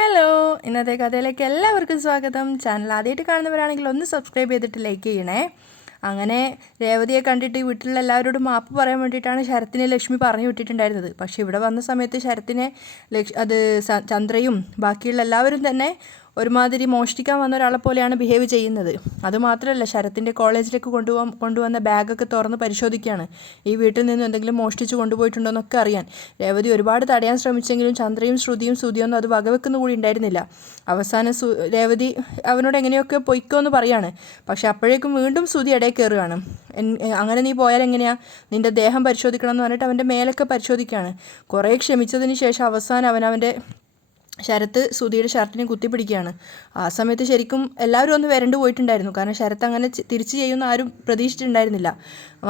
Hello, ഇന്നത്തെ കഥയിലേക്ക് എല്ലാവർക്കും സ്വാഗതം. ചാനൽ ആദ്യമായിട്ട് കാണുന്നവരാണെങ്കിൽ ഒന്ന് സബ്സ്ക്രൈബ് ചെയ്തിട്ട് ലൈക്ക് ചെയ്യണേ. അങ്ങനെ രേവതിയെ കണ്ടിട്ട് വീട്ടിലുള്ള എല്ലാവരോടും മാപ്പ് പറയാൻ വേണ്ടിയിട്ടാണ് ശരത്തിനെ ലക്ഷ്മി പറഞ്ഞു വിട്ടിട്ടുണ്ടായിരുന്നത്. പക്ഷേ ഇവിടെ വന്ന സമയത്ത് ശരത്തിനെ ചന്ദ്രയും ബാക്കിയുള്ള എല്ലാവരും തന്നെ ഒരുമാതിരി മോഷ്ടിക്കാൻ വന്ന ഒരാളെ പോലെയാണ് ബിഹേവ് ചെയ്യുന്നത്. അതുമാത്രമല്ല, ശരത്തിൻ്റെ കോളേജിലേക്ക് കൊണ്ടുവന്ന ബാഗൊക്കെ തുറന്ന് പരിശോധിക്കുകയാണ്. ഈ വീട്ടിൽ നിന്നും എന്തെങ്കിലും മോഷ്ടിച്ച് കൊണ്ടുപോയിട്ടുണ്ടോ എന്നൊക്കെ അറിയാൻ. രേവതി ഒരുപാട് തടയാൻ ശ്രമിച്ചെങ്കിലും ചന്ദ്രയും ശ്രുതിയൊന്നും അത് വകവെക്കുന്ന കൂടി ഉണ്ടായിരുന്നില്ല. അവസാനം രേവതി അവനോട് എങ്ങനെയൊക്കെ പൊയ്ക്കോ എന്ന് പറയാണ്. പക്ഷെ അപ്പോഴേക്കും വീണ്ടും ശ്രുതി ഇടയിൽ കയറുകയാണ്. അങ്ങനെ നീ പോയാൽ എങ്ങനെയാ, നിൻ്റെ ദേഹം പരിശോധിക്കണം എന്ന് പറഞ്ഞിട്ട് അവൻ്റെ മേലൊക്കെ പരിശോധിക്കുകയാണ്. കുറേ ക്ഷമിച്ചതിന് ശേഷം അവസാനം അവൻ്റെ ശരത്ത് ശ്രുതിയുടെ ഷർട്ടിനെ കുത്തിപ്പിടിക്കുകയാണ്. ആ സമയത്ത് ശരിക്കും എല്ലാവരും ഒന്ന് വരണ്ടു പോയിട്ടുണ്ടായിരുന്നു. കാരണം ശരത്ത് അങ്ങനെ തിരിച്ചു ചെയ്യുന്ന ആരും പ്രതീക്ഷിച്ചിട്ടുണ്ടായിരുന്നില്ല.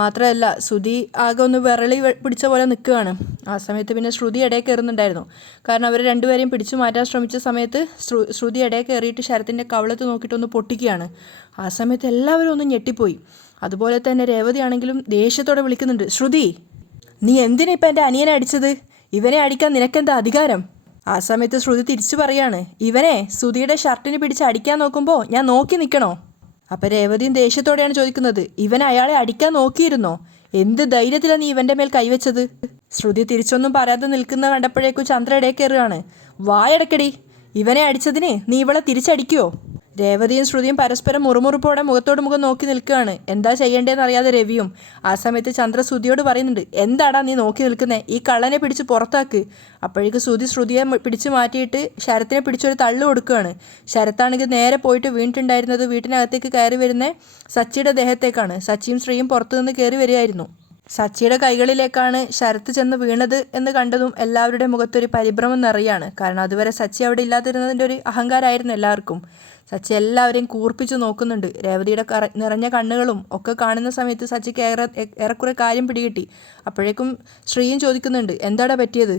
മാത്രമല്ല, ശ്രുതി ആകെ ഒന്ന് വിരളി പിടിച്ച പോലെ നിൽക്കുകയാണ്. ആ സമയത്ത് പിന്നെ ശ്രുതി ഇടയിൽ കയറുന്നുണ്ടായിരുന്നു. കാരണം അവർ രണ്ടുപേരെയും പിടിച്ചു മാറ്റാൻ ശ്രമിച്ച സമയത്ത് ശ്രുതി ഇടയിൽ കയറിയിട്ട് ശരത്തിൻ്റെ കവളത്ത് നോക്കിയിട്ടൊന്ന് പൊട്ടിക്കുകയാണ്. ആ സമയത്ത് എല്ലാവരും ഒന്ന് ഞെട്ടിപ്പോയി. അതുപോലെ തന്നെ രേവതിയാണെങ്കിലും ദേഷ്യത്തോടെ വിളിക്കുന്നുണ്ട്, ശ്രുതി, നീ എന്തിനാ ഇപ്പം എൻ്റെ അനിയനെ അടിച്ചത്? ഇവനെ അടിക്കാൻ നിനക്കെന്താ അധികാരം? ആ സമയത്ത് ശ്രുതി തിരിച്ചു പറയാണ്, ഇവനെ ശ്രുതിയുടെ ഷർട്ടിന് പിടിച്ച് അടിക്കാൻ നോക്കുമ്പോൾ ഞാൻ നോക്കി നിൽക്കണോ? അപ്പം രേവതിയും ദേഷ്യത്തോടെയാണ് ചോദിക്കുന്നത്, ഇവൻ അയാളെ അടിക്കാൻ നോക്കിയിരുന്നോ? എന്ത് ധൈര്യത്തിലാണ് നീ ഇവൻ്റെ മേൽ കൈവച്ചത്? ശ്രുതി തിരിച്ചൊന്നും പറയാതെ നിൽക്കുന്ന കണ്ടപ്പോഴേക്കും ചന്ദ്ര ഇടയിൽ കയറുകയാണ്. വായടക്കടി, ഇവനെ അടിച്ചതിന് നീ ഇവളെ തിരിച്ചടിക്കുവോ? രേവതിയും ശ്രുതിയും പരസ്പരം മുറുമുറുപ്പോടെ മുഖത്തോട് മുഖം നോക്കി നിൽക്കുകയാണ്. എന്താ ചെയ്യേണ്ടതെന്ന് അറിയാതെ രവിയും. ആ സമയത്ത് ചന്ദ്ര ശ്രുതിയോട് പറയുന്നുണ്ട്, എന്താടാ നീ നോക്കി നിൽക്കുന്നേ, ഈ കള്ളനെ പിടിച്ച് പുറത്താക്ക്. അപ്പോഴേക്ക് ശ്രുതിയെ പിടിച്ചു മാറ്റിയിട്ട് ശരത്തിനെ പിടിച്ചൊരു തള്ളു കൊടുക്കുകയാണ്. ശരത്താണെങ്കിൽ നേരെ പോയിട്ട് വീണിട്ടുണ്ടായിരുന്നത് വീട്ടിനകത്തേക്ക് കയറി വരുന്ന സച്ചിയുടെ ദേഹത്തേക്കാണ്. സച്ചിയും ശ്രീയും പുറത്തുനിന്ന് കയറി വരികയായിരുന്നു. സച്ചിയുടെ കൈകളിലേക്കാണ് ശരത്ത് ചെന്ന് വീണത് എന്ന് കണ്ടതും എല്ലാവരുടെ മുഖത്തൊരു പരിഭ്രമം നിറയാണ്. കാരണം അതുവരെ സച്ചി അവിടെ ഇല്ലാതിരുന്നതിൻ്റെ ഒരു അഹങ്കാരമായിരുന്നു എല്ലാവർക്കും. സച്ചി എല്ലാവരെയും കൂർപ്പിച്ച് നോക്കുന്നുണ്ട്. രേവതിയുടെ നിറഞ്ഞ കണ്ണുകളും ഒക്കെ കാണുന്ന സമയത്ത് സച്ചിക്ക് ഏറെക്കുറെ കാര്യം പിടികിട്ടി. അപ്പോഴേക്കും ശ്രീയും ചോദിക്കുന്നുണ്ട്, എന്താടാ പറ്റിയത്?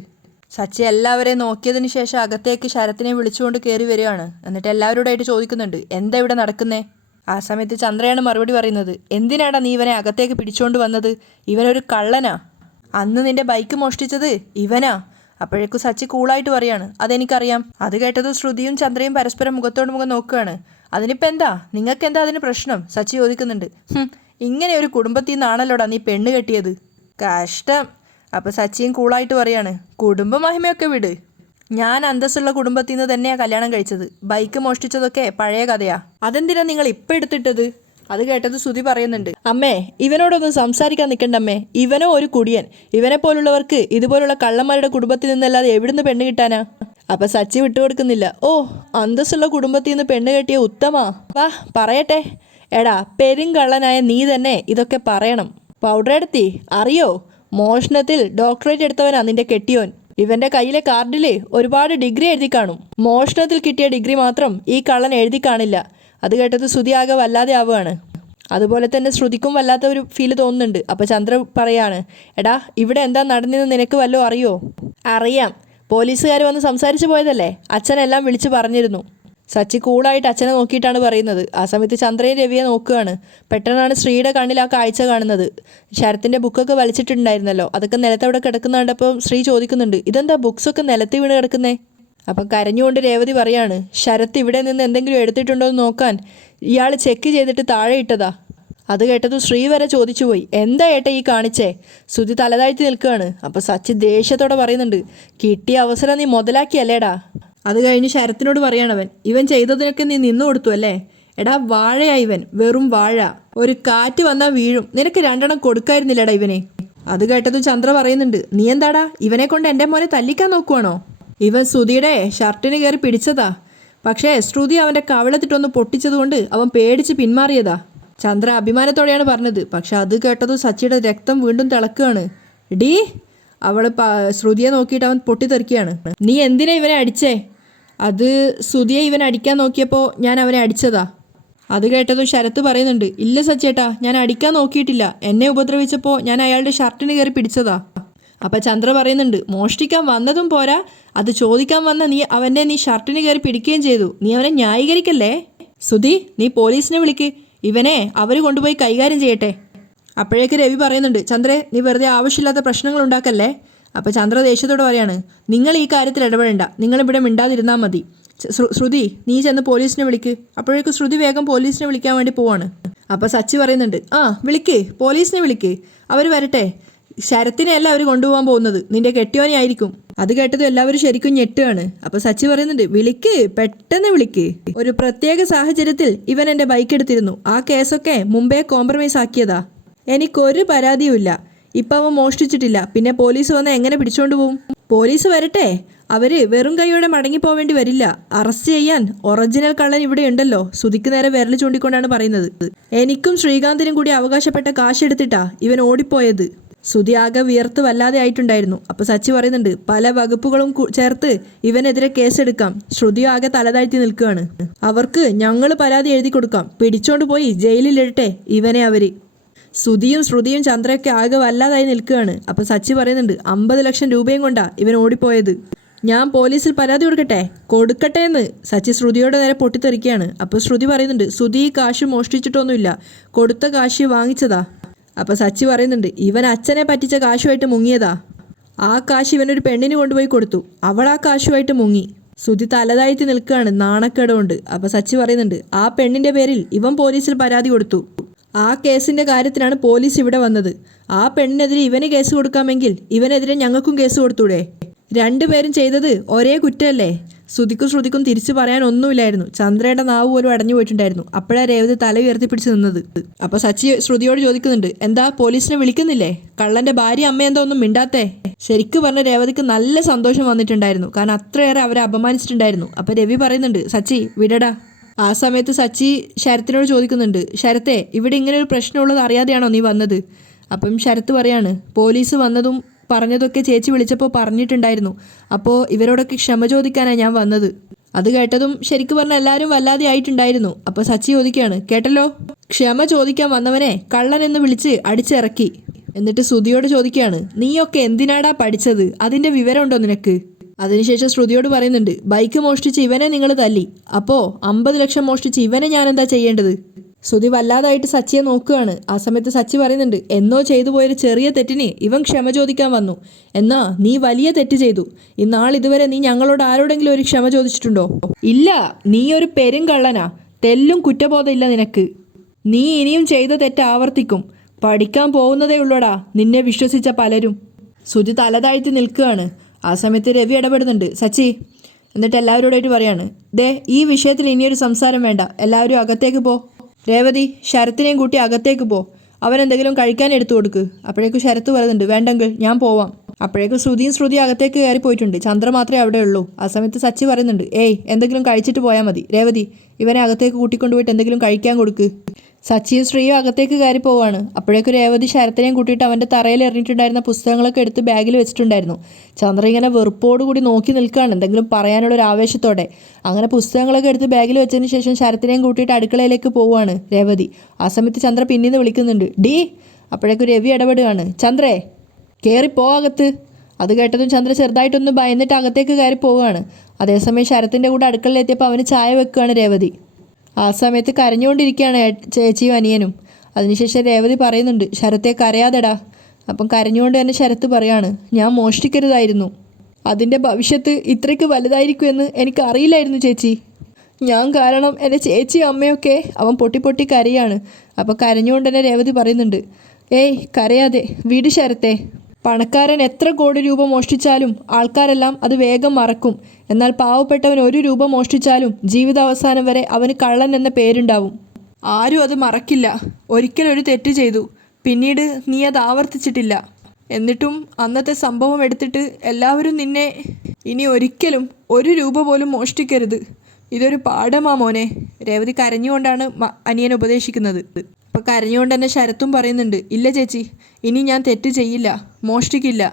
സച്ചി എല്ലാവരെയും നോക്കിയതിന് ശേഷം അകത്തേക്ക് ശരത്തിനെ വിളിച്ചുകൊണ്ട് കയറി വരികയാണ്. എന്നിട്ട് എല്ലാവരോടായിട്ട് ചോദിക്കുന്നുണ്ട്, എന്താ ഇവിടെ നടക്കുന്നേ? ആ സമയത്ത് ചന്ദ്രയാണ് മറുപടി പറയുന്നത്, എന്തിനാടാ നീ ഇവനെ അകത്തേക്ക് പിടിച്ചുകൊണ്ട് വന്നത്? ഇവനൊരു കള്ളനാ. അന്ന് നിന്റെ ബൈക്ക് മോഷ്ടിച്ചത് ഇവനാ. അപ്പോഴേക്കും സച്ചി കൂളായിട്ട് പറയാണ്, അതെനിക്കറിയാം. അത് കേട്ടത് ശ്രുതിയും ചന്ദ്രയും പരസ്പരം മുഖത്തോട് മുഖം നോക്കുകയാണ്. അതിനിപ്പോൾ എന്താ, നിങ്ങൾക്ക് എന്താ അതിന് പ്രശ്നം? സച്ചി ചോദിക്കുന്നുണ്ട്. ഇങ്ങനെ ഒരു കുടുംബത്തിൽ നിന്നാണല്ലോടാ നീ പെണ്ണ് കെട്ടിയത്. കഷ്ടം. അപ്പോൾ സച്ചിയും കൂളായിട്ട് പറയാണ്, കുടുംബ മഹിമയൊക്കെ വിട്. ഞാൻ അന്തസ്സുള്ള കുടുംബത്തിൽ നിന്ന് തന്നെയാണ് കല്യാണം കഴിച്ചത്. ബൈക്ക് മോഷ്ടിച്ചതൊക്കെ പഴയ കഥയാ. അതെന്തിനാ നിങ്ങൾ ഇപ്പം എടുത്തിട്ടത്? അത് കേട്ടത് ശ്രുതി പറയുന്നുണ്ട്, അമ്മേ ഇവനോടൊന്നും സംസാരിക്കാൻ നിൽക്കണ്ടമ്മേ. ഇവനോ ഒരു കുടിയൻ. ഇവനെ പോലുള്ളവർക്ക് ഇതുപോലുള്ള കള്ളന്മാരുടെ കുടുംബത്തിൽ നിന്നല്ലാതെ എവിടുന്ന് പെണ്ണ് കിട്ടാനാ? അപ്പം സച്ചി വിട്ടുകൊടുക്കുന്നില്ല. ഓ, അന്തസ്സുള്ള കുടുംബത്തിൽ നിന്ന് പെണ്ണ് കെട്ടിയ ഉത്തമാ. വാ പറയട്ടെ. എടാ, പെരുങ്കള്ളനായ നീ തന്നെ ഇതൊക്കെ പറയണം. പൗഡറെടുത്തി അറിയോ, മോഷണത്തിൽ ഡോക്ടറേറ്റ് എടുത്തവനാ നിന്റെ കെട്ടിയോൻ. ഇവന്റെ കയ്യിലെ കാർഡിൽ ഒരുപാട് ഡിഗ്രി എഴുതി കാണും. മോഷണത്തിൽ കിട്ടിയ ഡിഗ്രി മാത്രം ഈ കള്ളൻ എഴുതി കാണില്ല. അത് കേട്ടത് ശ്രുതി ആകെ വല്ലാതെ ആവുകയാണ്. അതുപോലെ തന്നെ ശ്രുതിക്കും വല്ലാത്ത ഒരു ഫീല് തോന്നുന്നുണ്ട്. അപ്പോൾ ചന്ദ്ര പറയാണ്, എടാ ഇവിടെ എന്താ നടന്നതെന്ന് നിനക്ക് വല്ലതും അറിയോ? അറിയാം, പോലീസുകാർ വന്ന് സംസാരിച്ചു പോയതല്ലേ, അച്ഛനെല്ലാം വിളിച്ച് പറഞ്ഞിരുന്നു. സച്ചി കൂളായിട്ട് അച്ഛനെ നോക്കിയിട്ടാണ് പറയുന്നത്. ആ സമയത്ത് ചന്ദ്രയും രവിയെ നോക്കുകയാണ്. പെട്ടെന്നാണ് ശ്രീയുടെ കണ്ണിൽ ആ കാഴ്ച കാണുന്നത്. ശരത്തിൻ്റെ ബുക്കൊക്കെ വലിച്ചിട്ടുണ്ടായിരുന്നല്ലോ, അതൊക്കെ നിലത്തവിടെ കിടക്കുന്ന കണ്ടപ്പോൾ ശ്രീ ചോദിക്കുന്നുണ്ട്, ഇതെന്താ ബുക്സൊക്കെ നിലത്ത് വീണ് കിടക്കുന്നേ? അപ്പം കരഞ്ഞുകൊണ്ട് രേവതി പറയാണ്, ശരത്ത് ഇവിടെ നിന്ന് എന്തെങ്കിലും എടുത്തിട്ടുണ്ടോ എന്ന് നോക്കാൻ ഇയാൾ ചെക്ക് ചെയ്തിട്ട് താഴെ ഇട്ടതാ. അത് കേട്ടത് ശ്രീ വരെ ചോദിച്ചു പോയി, എന്താ ഏട്ടാ ഈ കാണിച്ചേ? ശ്രുതി തലതാഴ്ത്തി നിൽക്കുകയാണ്. അപ്പോൾ സച്ചി ദേഷ്യത്തോടെ പറയുന്നുണ്ട്, കിട്ടിയ അവസരം നീ മുതലാക്കിയല്ലേടാ. അത് കഴിഞ്ഞ് ശരത്തിനോട് പറയണവൻ, ഇവൻ ചെയ്തതിനൊക്കെ നീ നിന്നു കൊടുത്തു അല്ലേ? എടാ വാഴയാ ഇവൻ, വെറും വാഴ. ഒരു കാറ്റ് വന്നാൽ വീഴും. നിനക്ക് 2 കൊടുക്കായിരുന്നില്ലടാ ഇവനെ. അത് കേട്ടത് ചന്ദ്ര പറയുന്നുണ്ട്, നീ എന്താടാ ഇവനെ കൊണ്ട് എൻ്റെ മോനെ തല്ലിക്കാൻ നോക്കുവാണോ? ഇവൻ ശ്രുതിയുടെ ഷർട്ടിന് കയറി പിടിച്ചതാ. പക്ഷേ ശ്രുതി അവൻ്റെ കവിളത്തിട്ടൊന്ന് പൊട്ടിച്ചതുകൊണ്ട് അവൻ പേടിച്ച് പിന്മാറിയതാ. ചന്ദ്ര അഭിമാനത്തോടെയാണ് പറഞ്ഞത്. പക്ഷെ അത് കേട്ടത് സച്ചിയുടെ രക്തം വീണ്ടും തിളക്കുകയാണ്. ഡീ, അവൾ ശ്രുതിയെ നോക്കിയിട്ട് അവൻ പൊട്ടിത്തെറിക്കുകയാണ്. നീ എന്തിനാ ഇവനെ അടിച്ചേ? അത് ശ്രുതിയെ ഇവൻ അടിക്കാൻ നോക്കിയപ്പോൾ ഞാൻ അവനെ അടിച്ചതാ. അത് കേട്ടതും ശരത്ത് പറയുന്നുണ്ട്, ഇല്ല സച്ചേട്ടാ, ഞാൻ അടിക്കാൻ നോക്കിയിട്ടില്ല. എന്നെ ഉപദ്രവിച്ചപ്പോൾ ഞാൻ അയാളുടെ ഷർട്ടിന് കയറി പിടിച്ചതാ. അപ്പം ചന്ദ്ര പറയുന്നുണ്ട്, മോഷ്ടിക്കാൻ വന്നതും പോരാ, അത് ചോദിക്കാൻ വന്ന നീ ഷർട്ടിന് കയറി പിടിക്കുകയും ചെയ്തു. നീ അവനെ ന്യായീകരിക്കല്ലേ? ശ്രുതി, നീ പോലീസിനെ വിളിക്ക്. ഇവനെ അവർ കൊണ്ടുപോയി കൈകാര്യം ചെയ്യട്ടെ. അപ്പോഴേക്ക് രവി പറയുന്നുണ്ട്, ചന്ദ്രേ, നീ വെറുതെ ആവശ്യമില്ലാത്ത പ്രശ്നങ്ങൾ ഉണ്ടാക്കല്ലേ. അപ്പോൾ ചന്ദ്ര ദേഷ്യത്തോട് പറയാണ്, നിങ്ങൾ ഈ കാര്യത്തിൽ ഇടപെടേണ്ട, നിങ്ങളിവിടെ മിണ്ടാതിരുന്നാൽ മതി. ശ്രുതി, നീ ചെന്ന് പോലീസിനെ വിളിക്ക്. അപ്പോഴേക്കും ശ്രുതി വേഗം പോലീസിനെ വിളിക്കാൻ വേണ്ടി പോവാണ്. അപ്പോൾ സച്ചി പറയുന്നുണ്ട്, വിളിക്ക്, പോലീസിനെ വിളിക്ക്, അവർ വരട്ടെ. ശരത്തിനെയല്ല അവർ കൊണ്ടുപോകാൻ പോകുന്നത്, നിന്റെ കെട്ടിയോനെ ആയിരിക്കും. അത് കേട്ടതും എല്ലാവരും ശരിക്കും ഞെട്ടുകയാണ്. അപ്പോൾ സച്ചി പറയുന്നുണ്ട്, വിളിക്ക്, പെട്ടെന്ന് വിളിക്ക്. ഒരു പ്രത്യേക സാഹചര്യത്തിൽ ഇവൻ എൻ്റെ ബൈക്ക് എടുത്തിരുന്നു. ആ കേസൊക്കെ മുമ്പേ കോംപ്രമൈസ് ആക്കിയതാ. എനിക്കൊരു പരാതിയുമില്ല. ഇപ്പം അവൻ മോഷ്ടിച്ചിട്ടില്ല. പിന്നെ പോലീസ് വന്നാൽ എങ്ങനെ പിടിച്ചോണ്ട് പോവും? പോലീസ് വരട്ടെ, അവര് വെറും കൈയോടെ മടങ്ങിപ്പോവേണ്ടി വരില്ല. അറസ്റ്റ് ചെയ്യാൻ ഒറിജിനൽ കള്ളൻ ഇവിടെ ഉണ്ടല്ലോ. ശ്രുതിക്ക് നേരെ വിരൽ ചൂണ്ടിക്കൊണ്ടാണ് പറയുന്നത്. എനിക്കും ശ്രീകാന്തിനും കൂടി അവകാശപ്പെട്ട കാശ് എടുത്തിട്ടാ ഇവൻ ഓടിപ്പോയത്. ശ്രുതി ആകെ വിയർത്ത് വല്ലാതെ ആയിട്ടുണ്ടായിരുന്നു. അപ്പോൾ സച്ചി പറയുന്നുണ്ട്, പല വകുപ്പുകളും ചേർത്ത് ഇവനെതിരെ കേസെടുക്കാം. ശ്രുതി ആകെ തലതാഴ്ത്തി നിൽക്കുകയാണ്. അവർക്ക് ഞങ്ങൾ പരാതി എഴുതി കൊടുക്കാം, പിടിച്ചോണ്ട് പോയി ജയിലിലിടട്ടെ ഇവനെ അവര്. ശ്രുതിയും ചന്ദ്രയൊക്കെ ആകെ വല്ലാതായി നിൽക്കുകയാണ്. അപ്പോൾ സച്ചി പറയുന്നുണ്ട്, 50 ലക്ഷം രൂപയും കൊണ്ടാ ഇവൻ ഓടിപ്പോയത്. ഞാൻ പോലീസിൽ പരാതി കൊടുക്കട്ടെ എന്ന് സച്ചി ശ്രുതിയോടെ നേരെ പൊട്ടിത്തെറിക്കുകയാണ്. അപ്പോൾ ശ്രുതി പറയുന്നുണ്ട്, ശ്രുതി ഈ കാശ് മോഷ്ടിച്ചിട്ടൊന്നുമില്ല, കൊടുത്ത കാശ് വാങ്ങിച്ചതാ. അപ്പോൾ സച്ചി പറയുന്നുണ്ട്, ഇവൻ അച്ഛനെ പറ്റിച്ച കാശുമായിട്ട് മുങ്ങിയതാ. ആ കാശ് ഇവനൊരു പെണ്ണിന് കൊണ്ടുപോയി കൊടുത്തു, അവൾ ആ കാശുമായിട്ട് മുങ്ങി. ശ്രുതി തലതാഴ്ത്തി നിൽക്കുകയാണ് നാണക്കേടുകൊണ്ട്. അപ്പോൾ സച്ചി പറയുന്നുണ്ട്, ആ പെണ്ണിൻ്റെ പേരിൽ ഇവൻ പോലീസിൽ പരാതി കൊടുത്തു. ആ കേസിൻ്റെ കാര്യത്തിനാണ് പോലീസ് ഇവിടെ വന്നത്. ആ പെണ്ണിനെതിരെ ഇവന് കേസ് കൊടുക്കാമെങ്കിൽ ഇവനെതിരെ ഞങ്ങൾക്കും കേസ് കൊടുത്തൂടെ? രണ്ടുപേരും ചെയ്തത് ഒരേ കുറ്റമല്ലേ? ശ്രുതിക്കും തിരിച്ചു പറയാൻ ഒന്നുമില്ലായിരുന്നു. ചന്ദ്രയുടെ നാവ് പോലും അടഞ്ഞു പോയിട്ടുണ്ടായിരുന്നു. അപ്പോഴാണ് രേവതി തല ഉയർത്തിപ്പിടിച്ച് നിന്നത്. അപ്പോൾ സച്ചി ശ്രുതിയോട് ചോദിക്കുന്നുണ്ട്, എന്താ പോലീസിനെ വിളിക്കുന്നില്ലേ? കള്ളൻ്റെ ഭാര്യ അമ്മ എന്താ ഒന്നും മിണ്ടാത്തേ? ശരിക്കും പറഞ്ഞ രേവതിക്ക് നല്ല സന്തോഷം വന്നിട്ടുണ്ടായിരുന്നു. കാരണം അത്രയേറെ അവരെ അപമാനിച്ചിട്ടുണ്ടായിരുന്നു. അപ്പോൾ രവി പറയുന്നുണ്ട്, സച്ചി വിടടാ. ആ സമയത്ത് സച്ചി ശരത്തിനോട് ചോദിക്കുന്നുണ്ട്, ശരത്തെ, ഇവിടെ ഇങ്ങനെ ഒരു പ്രശ്നമുള്ളത് അറിയാതെയാണോ നീ വന്നത്? അപ്പം ശരത്ത് പറയാണ്, പോലീസ് വന്നതും പറഞ്ഞതൊക്കെ ചേച്ചി വിളിച്ചപ്പോൾ പറഞ്ഞിട്ടുണ്ടായിരുന്നു. അപ്പോൾ ഇവരോടൊക്കെ ക്ഷമ ചോദിക്കാനാണ് ഞാൻ വന്നത്. അത് കേട്ടതും ശരിക്കും പറഞ്ഞാൽ എല്ലാവരും വല്ലാതെ ആയിട്ടുണ്ടായിരുന്നു. അപ്പോൾ സച്ചി ചോദിക്കുകയാണ്, കേട്ടല്ലോ, ക്ഷമ ചോദിക്കാൻ വന്നവനെ കള്ളൻ എന്ന് വിളിച്ച് അടിച്ചിറക്കി. എന്നിട്ട് ശ്രുതിയോട് ചോദിക്കുകയാണ്, നീയൊക്കെ എന്തിനാടാ പഠിച്ചത്? അതിൻ്റെ വിവരമുണ്ടോ നിനക്ക്? അതിനുശേഷം ശ്രുതിയോട് പറയുന്നുണ്ട്, ബൈക്ക് മോഷ്ടിച്ച് ഇവനെ നിങ്ങൾ തല്ലി, അപ്പോൾ 50 ലക്ഷം മോഷ്ടിച്ച് ഇവനെ ഞാനെന്താ ചെയ്യേണ്ടത്? ശ്രുതി വല്ലാതായിട്ട് സച്ചിയെ നോക്കുകയാണ്. ആ സമയത്ത് സച്ചി പറയുന്നുണ്ട്, എന്നോ ചെയ്തു പോയൊരു ചെറിയ തെറ്റിന് ഇവൻ ക്ഷമ ചോദിക്കാൻ വന്നു. എന്നാ നീ വലിയ തെറ്റ് ചെയ്തു. ഇതുവരെ നീ ഞങ്ങളോട് ആരോടെങ്കിലും ഒരു ക്ഷമ ചോദിച്ചിട്ടുണ്ടോ? ഇല്ല. നീ ഒരു പെരുങ്കള്ളനാ. തെല്ലും കുറ്റബോധമില്ല നിനക്ക്. നീ ഇനിയും ചെയ്ത തെറ്റ് ആവർത്തിക്കും. പഠിക്കാൻ പോകുന്നതേ ഉള്ളൂടാ നിന്നെ വിശ്വസിച്ച പലരും. ശ്രുതി തലതാഴ്ത്തി നിൽക്കുകയാണ്. ആ സമയത്ത് രവി ഇടപെടുന്നുണ്ട്, സച്ചി. എന്നിട്ട് എല്ലാവരോടായിട്ട് പറയാണ്, ദേ, ഈ വിഷയത്തിൽ ഇനിയൊരു സംസാരം വേണ്ട, എല്ലാവരും അകത്തേക്ക് പോ. രേവതി, ശരത്തിനെയും കൂട്ടി അകത്തേക്ക് പോ. അവനെന്തെങ്കിലും കഴിക്കാൻ എടുത്തു കൊടുക്ക്. അപ്പോഴേക്കും ശരത്ത് പറയുന്നുണ്ട്, വേണ്ടെങ്കിൽ ഞാൻ പോവാം. അപ്പോഴേക്കും ശ്രുതി അകത്തേക്ക് കയറി പോയിട്ടുണ്ട്. ചന്ദ്ര മാത്രമേ അവിടെ ഉള്ളൂ. ആ സമയത്ത് സച്ചി പറയുന്നുണ്ട്, എന്തെങ്കിലും കഴിച്ചിട്ട് പോയാൽ മതി. രേവതി, ഇവനെ അകത്തേക്ക് കൂട്ടിക്കൊണ്ടുപോയിട്ട് എന്തെങ്കിലും കഴിക്കാൻ കൊടുക്ക്. സച്ചിയും ശ്രീയും അകത്തേക്ക് കയറി പോവാണ്. അപ്പോഴേക്കും രേവതി ശരത്തിനെയും കൂട്ടിയിട്ട് അവൻ്റെ തറയിൽ എറിഞ്ഞിട്ടുണ്ടായിരുന്ന പുസ്തകങ്ങളൊക്കെ എടുത്ത് ബാഗിൽ വെച്ചിട്ടുണ്ടായിരുന്നു. ചന്ദ്ര ഇങ്ങനെ വെറുപ്പോടുകൂടി നോക്കി നിൽക്കുകയാണ്, എന്തെങ്കിലും പറയാനുള്ളൊരു ആവേശത്തോടെ. അങ്ങനെ പുസ്തകങ്ങളൊക്കെ എടുത്ത് ബാഗിൽ വെച്ചതിന് ശേഷം ശരത്തിനെയും കൂട്ടിയിട്ട് അടുക്കളയിലേക്ക് പോവുകയാണ് രേവതി. ആ സമയത്ത് ചന്ദ്ര പിന്നീന്ന് വിളിക്കുന്നുണ്ട്, ഡീ. അപ്പോഴേക്കും രവി ഇടപെടുകയാണ്, ചന്ദ്രേ, കയറിപ്പോ അകത്ത്. അത് കേട്ടതും ചന്ദ്ര ചെറുതായിട്ടൊന്ന് ഭയന്നിട്ട് അകത്തേക്ക് കയറി പോവുകയാണ്. അതേസമയം ശരത്തിൻ്റെ കൂടെ അടുക്കളയിലെത്തിയപ്പോൾ അവന് ചായ വെക്കുകയാണ് രേവതി. ആ സമയത്ത് കരഞ്ഞുകൊണ്ടിരിക്കുകയാണ് ചേച്ചിയും അനിയനും. അതിനുശേഷം രേവതി പറയുന്നുണ്ട്, ശരത്തെ കരയാതെടാ. അപ്പം കരഞ്ഞുകൊണ്ട് തന്നെ ശരത്ത് പറയാണ്, ഞാൻ മോഷ്ടിക്കരുതായിരുന്നു. അതിൻ്റെ ഭവിഷ്യത്ത് ഇത്രയ്ക്ക് വലുതായിരിക്കുമെന്ന് എനിക്കറിയില്ലായിരുന്നു ചേച്ചി. ഞാൻ കാരണം എൻ്റെ ചേച്ചിയും അമ്മയൊക്കെ. അവൻ പൊട്ടി കരയാണ്. അപ്പോൾ കരഞ്ഞുകൊണ്ട് തന്നെ രേവതി പറയുന്നുണ്ട്, കരയാതെ വീട് ശരത്തെ. പണക്കാരൻ എത്ര കോടി രൂപ മോഷ്ടിച്ചാലും ആൾക്കാരെല്ലാം അത് വേഗം മറക്കും. എന്നാൽ പാവപ്പെട്ടവൻ 1 രൂപ മോഷ്ടിച്ചാലും ജീവിതാവസാനം വരെ അവന് കള്ളൻ എന്ന പേരുണ്ടാവും. ആരും അത് മറക്കില്ല. ഒരിക്കലൊരു തെറ്റ് ചെയ്തു, പിന്നീട് നീ അത് ആവർത്തിച്ചിട്ടില്ല. എന്നിട്ടും അന്നത്തെ സംഭവം എടുത്തിട്ട് എല്ലാവരും നിന്നെ ഇനി ഒരിക്കലും 1 രൂപ പോലും മോഷ്ടിക്കരുത്. ഇതൊരു പാഠമാ മോനെ. രേവതി കരഞ്ഞുകൊണ്ടാണ് അനിയൻ ഉപദേശിക്കുന്നത്. അപ്പോൾ കരഞ്ഞുകൊണ്ട് തന്നെ ശരത്തും പറയുന്നുണ്ട്, ഇല്ല ചേച്ചി, ഇനി ഞാൻ തെറ്റ് ചെയ്യില്ല, മോഷ്ടിക്കില്ല.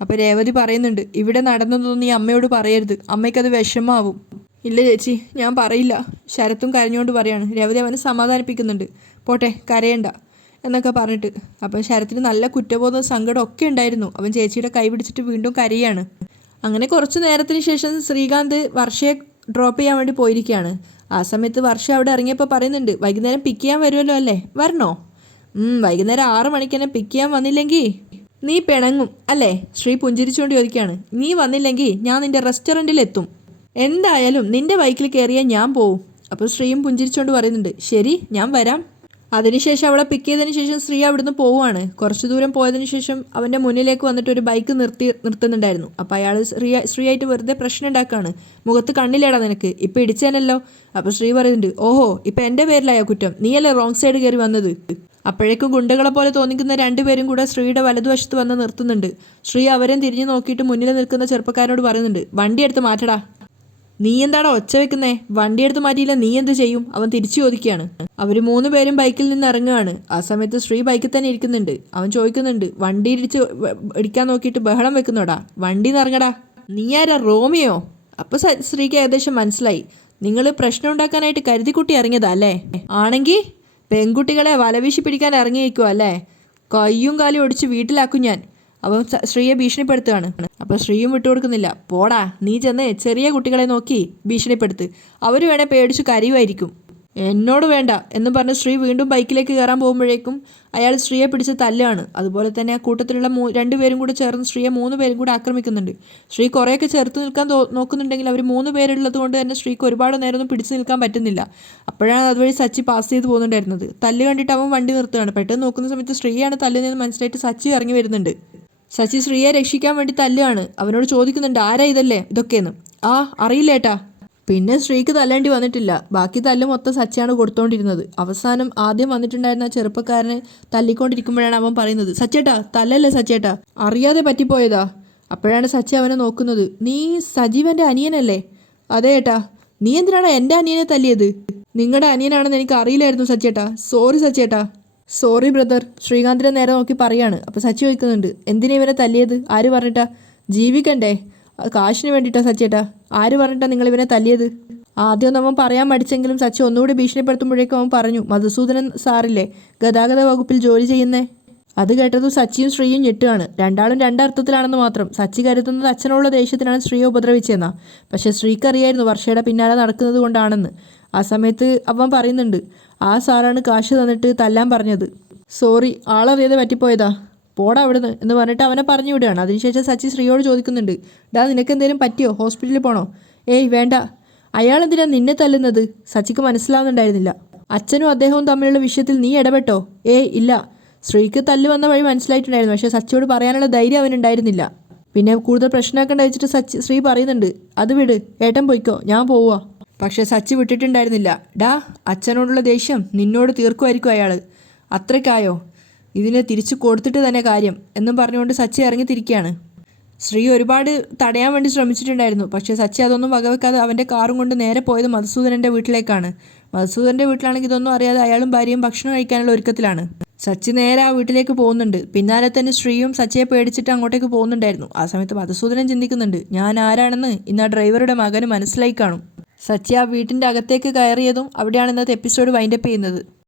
അപ്പോൾ രേവതി പറയുന്നുണ്ട്, ഇവിടെ നടന്നതൊന്നും നീ അമ്മയോട് പറയരുത്, അമ്മയ്ക്കത് വിഷമാവും. ഇല്ല ചേച്ചി, ഞാൻ പറയില്ല. ശരത്തും കരഞ്ഞുകൊണ്ട് പറയാണ്. രേവതി അവനെ സമാധാനിപ്പിക്കുന്നുണ്ട്, പോട്ടെ കരയണ്ട എന്നൊക്കെ പറഞ്ഞിട്ട്. അപ്പോൾ ശരത്തിന് നല്ല കുറ്റബോധവും സങ്കടം ഒക്കെ ഉണ്ടായിരുന്നു. അവൻ ചേച്ചിയുടെ കൈ പിടിച്ചിട്ട് വീണ്ടും കരയാണ്. അങ്ങനെ കുറച്ച് നേരത്തിന് ശേഷം ശ്രീകാന്ത് വർഷയെ ഡ്രോപ്പ് ചെയ്യാൻ വേണ്ടി പോയിരിക്കുകയാണ്. ആ സമയത്ത് വർഷ അവിടെ ഇറങ്ങിയപ്പോൾ പറയുന്നുണ്ട്, വൈകുന്നേരം പിക്ക് ചെയ്യാൻ വരുമല്ലോ അല്ലേ, വരണോ? വൈകുന്നേരം 6 മണിക്ക് തന്നെ പിക്ക് ചെയ്യാൻ വന്നില്ലെങ്കിൽ നീ പിണങ്ങും അല്ലേ? ശ്രീ പുഞ്ചിരിച്ചുകൊണ്ട് ചോദിക്കുകയാണ്. നീ വന്നില്ലെങ്കിൽ ഞാൻ നിന്റെ റെസ്റ്റോറൻറ്റിലെത്തും. എന്തായാലും നിന്റെ ബൈക്കിൽ കയറിയാൽ ഞാൻ പോവും. അപ്പോൾ ശ്രീയും പുഞ്ചിരിച്ചുകൊണ്ട് പറയുന്നുണ്ട്, ശരി ഞാൻ വരാം. അതിനുശേഷം അവളെ പിക്ക് ചെയ്തതിന് ശേഷം ശ്രീ അവിടുന്ന് പോവുകയാണ്. കുറച്ച് ദൂരം പോയതിന് ശേഷം അവൻ്റെ മുന്നിലേക്ക് വന്നിട്ട് ഒരു ബൈക്ക് നിർത്തുന്നുണ്ടായിരുന്നു. അപ്പോൾ അയാൾ ശ്രീ ആയിട്ട് വെറുതെ പ്രശ്നം ഉണ്ടാക്കുകയാണ്. മുഖത്ത് കണ്ണിലേടാ നിനക്ക്, ഇപ്പം ഇടിച്ചേനല്ലോ. അപ്പോൾ ശ്രീ പറയുന്നുണ്ട്, ഓഹോ ഇപ്പം എൻ്റെ പേരിലായ കുറ്റം, നീയല്ലേ റോങ് സൈഡ് കയറി വന്നത്. അപ്പോഴേക്കും ഗുണ്ടകളെ പോലെ തോന്നിക്കുന്ന രണ്ടുപേരും കൂടെ ശ്രീയുടെ വലതുവശത്ത് വന്ന് നിർത്തുന്നുണ്ട്. ശ്രീ അവരെയും തിരിഞ്ഞു നോക്കിയിട്ട് മുന്നിൽ നിൽക്കുന്ന ചെറുപ്പക്കാരനോട് പറയുന്നുണ്ട്, വണ്ടി എടുത്ത് മാറ്റടാ. നീ എന്താടാ ഒച്ച വെക്കുന്നേ? വണ്ടി എടുത്ത് മാറ്റിയില്ല നീ എന്ത് ചെയ്യും? അവൻ തിരിച്ചു ചോദിക്കുകയാണ്. അവർ 3 പേരും ബൈക്കിൽ നിന്ന് ഇറങ്ങുകയാണ്. ആ സമയത്ത് ശ്രീ ബൈക്കിൽ തന്നെ ഇരിക്കുന്നുണ്ട്. അവൻ ചോദിക്കുന്നുണ്ട്, വണ്ടി ഇടിക്കാൻ നോക്കിയിട്ട് ബഹളം വെക്കുന്നോടാ, വണ്ടി നിറങ്ങടാ. നീ ആരാ, റോമിയോ? അപ്പോൾ ശ്രീക്ക് ഏകദേശം മനസ്സിലായി, നിങ്ങൾ പ്രശ്നം ഉണ്ടാക്കാനായിട്ട് കരുതിക്കുട്ടി ഇറങ്ങിയതാ അല്ലേ? ആണെങ്കിൽ പെൺകുട്ടികളെ വലവീശി പിടിക്കാൻ ഇറങ്ങിയേക്കുവാ അല്ലേ? കയ്യും കാലും ഒടിച്ച് വീട്ടിലാക്കും ഞാൻ. അവൻ ശ്രീയെ ഭീഷണിപ്പെടുത്തുകയാണ്. അപ്പോൾ ശ്രീയും വിട്ടുകൊടുക്കുന്നില്ല. പോടാ, നീ ചെന്ന് ചെറിയ കുട്ടികളെ നോക്കി ഭീഷണിപ്പെടുത്ത്, അവർ വേണേൽ പേടിച്ച് കരയുമായിരിക്കും. എന്നോട് വേണ്ട എന്നും പറഞ്ഞ് ശ്രീ വീണ്ടും ബൈക്കിലേക്ക് കയറാൻ പോകുമ്പോഴേക്കും അയാൾ ശ്രീയെ പിടിച്ച് തല്ലുകയാണ്. അതുപോലെ തന്നെ ആ കൂട്ടത്തിലുള്ള 2 പേരും കൂടെ ചേർന്ന് ശ്രീയെ 3 പേരും കൂടെ ആക്രമിക്കുന്നുണ്ട്. ശ്രീ കുറേയൊക്കെ ചേർത്ത് നിൽക്കാൻ നോക്കുന്നുണ്ടെങ്കിൽ അവർ 3 പേരുള്ളത് കൊണ്ട് തന്നെ ശ്രീക്ക് ഒരുപാട് നേരമൊന്നും പിടിച്ചു നിൽക്കാൻ പറ്റുന്നില്ല. അപ്പോഴാണ് അതുവഴി സച്ചി പാസ് ചെയ്ത് പോകുന്നുണ്ടായിരുന്നത്. തല്ല് കണ്ടിട്ട് അവൻ വണ്ടി നിർത്തുകയാണ്. പെട്ടെന്ന് നോക്കുന്ന സമയത്ത് ശ്രീയാണ് തല്ലുന്നതെന്ന് മനസ്സിലായിട്ട് സച്ചി ഇറങ്ങി വരുന്നുണ്ട്. സച്ചി ശ്രീയെ രക്ഷിക്കാൻ വേണ്ടി തല്ലുകയാണ്. അവനോട് ചോദിക്കുന്നുണ്ട്, ആരാ ഇതൊക്കെയെന്ന്. അറിയില്ലേട്ടാ. പിന്നെ ശ്രീക്ക് തല്ലേണ്ടി വന്നിട്ടില്ല. ബാക്കി തല്ല് മൊത്തം സച്ചിയാണ് കൊടുത്തോണ്ടിരുന്നത്. അവസാനം ആദ്യം വന്നിട്ടുണ്ടായിരുന്ന ചെറുപ്പക്കാരനെ തല്ലിക്കൊണ്ടിരിക്കുമ്പോഴാണ് അവൻ പറയുന്നത്, സച്ചേട്ടാ തല്ലല്ലേ സച്ചേട്ടാ, അറിയാതെ പറ്റിപ്പോയതാ. അപ്പോഴാണ് സച്ചി അവനെ നോക്കുന്നത്. നീ സജീവൻ്റെ അനിയനല്ലേ? അതെ ഏട്ടാ. നീ എന്തിനാണ് എൻ്റെ അനിയനെ തല്ലിയത്? നിങ്ങളുടെ അനിയനാണെന്ന് എനിക്ക് അറിയില്ലായിരുന്നു സച്ചേട്ടാ. സോറി സച്ചേട്ടാ. Sorry brother. ശ്രീകാന്തിനെ നേരെ നോക്കി പറയാണ്. അപ്പോൾ സച്ചി ചോദിക്കുന്നുണ്ട്, എന്തിനാ ഇവനെ തല്ലിയത്? ആര് പറഞ്ഞിട്ടാ? ജീവിക്കണ്ടേ, കാശിന് വേണ്ടിയിട്ടാ സച്ചേട്ടാ. ആര് പറഞ്ഞിട്ടാ നിങ്ങൾ ഇവനെ തല്ലിയത്? ആദ്യം നമ്മൾ പറയാൻ മടിച്ചെങ്കിലും സച്ചി ഒന്നുകൂടി ഭീഷണിപ്പെടുത്തുമ്പോഴേക്കും അവൻ പറഞ്ഞു, മധുസൂദനൻ സാറില്ലേ ഗതാഗത വകുപ്പിൽ ജോലി ചെയ്യുന്നേ. അത് കേട്ടതും സച്ചിയും ശ്രീയും ഞെട്ടുകയാണ്. രണ്ടാളും രണ്ടർത്ഥത്തിലാണെന്ന് മാത്രം. സച്ചി കരുതുന്നത് അച്ഛനുള്ള ദേഷ്യത്തിനാണ് ശ്രീയെ ഉപദ്രവിച്ചതെന്നാ. പക്ഷേ ശ്രീക്കറിയായിരുന്നു വർഷയുടെ പിന്നാലെ നടക്കുന്നത് കൊണ്ടാണെന്ന്. ആ സമയത്ത് അവൻ പറയുന്നുണ്ട്, ആ സാറാണ് കാശ് തന്നിട്ട് തല്ലാൻ പറഞ്ഞത്. സോറി, ആളറിയാതെ പറ്റിപ്പോയതാ, പോടാ അവിടുന്ന് എന്ന് പറഞ്ഞിട്ട് അവനെ പറഞ്ഞു വിടുകയാണ്. അതിനുശേഷം സച്ചി ശ്രീയോട് ചോദിക്കുന്നുണ്ട്, ഡാ നിനക്ക് എന്തെങ്കിലും പറ്റിയോ? ഹോസ്പിറ്റലിൽ പോണോ? ഏയ് വേണ്ട. അയാൾ എന്തിനാ നിന്നെ തല്ലുന്നത്? സച്ചിക്ക് മനസ്സിലാവുന്നുണ്ടായിരുന്നില്ല. അച്ഛനും അദ്ദേഹവും തമ്മിലുള്ള വിഷയത്തിൽ നീ ഇടപെട്ടോ? ഏയ് ഇല്ല. ശ്രീക്ക് തല്ല് വന്ന വഴി മനസ്സിലായിട്ടുണ്ടായിരുന്നു. പക്ഷേ സച്ചിയോട് പറയാനുള്ള ധൈര്യം അവനുണ്ടായിരുന്നില്ല. പിന്നെ കൂടുതൽ പ്രശ്നമാക്കേണ്ട വെച്ചിട്ട് ശ്രീ പറയുന്നുണ്ട്, അത് വിട്, ഏട്ടൻ പോയിക്കോ, ഞാൻ പോവുക. പക്ഷേ സച്ചി വിട്ടിട്ടുണ്ടായിരുന്നില്ല. ഡാ അച്ഛനോടുള്ള ദേഷ്യം നിന്നോട് തീർക്കുമായിരിക്കും അയാൾ. അത്രയ്ക്കായോ? ഇതിനെ തിരിച്ചു കൊടുത്തിട്ട് തന്നെ കാര്യം എന്നും പറഞ്ഞുകൊണ്ട് സച്ചി ഇറങ്ങിത്തിരിക്കുകയാണ്. ശ്രീ ഒരുപാട് തടയാൻ വേണ്ടി ശ്രമിച്ചിട്ടുണ്ടായിരുന്നു. പക്ഷേ സച്ചി അതൊന്നും വകവെക്കാതെ അവൻ്റെ കാറും കൊണ്ട് നേരെ പോയത് മധുസൂദനൻ്റെ വീട്ടിലേക്കാണ്. മധുസൂദൻ്റെ വീട്ടിലാണെങ്കിൽ ഇതൊന്നും അറിയാതെ അയാളും ഭാര്യയും ഭക്ഷണം കഴിക്കാനുള്ള ഒരുക്കത്തിലാണ്. സച്ചി നേരെ ആ വീട്ടിലേക്ക് പോകുന്നുണ്ട്. പിന്നാലെ തന്നെ ശ്രീയും സച്ചിയെ പേടിച്ചിട്ട് അങ്ങോട്ടേക്ക് പോകുന്നുണ്ടായിരുന്നു. ആ സമയത്ത് മധുസൂദനൻ ചിന്തിക്കുന്നുണ്ട്, ഞാൻ ആരാണെന്ന് ഇന്ന് ആ ഡ്രൈവറുടെ മകന് മനസ്സിലായി കാണും. സച്ചി ആ വീട്ടിൻ്റെ അകത്തേക്ക് കയറിയതും അവിടെയാണ് ഇന്നത്തെ എപ്പിസോഡ് വൈൻഡപ്പ് ചെയ്യുന്നത്.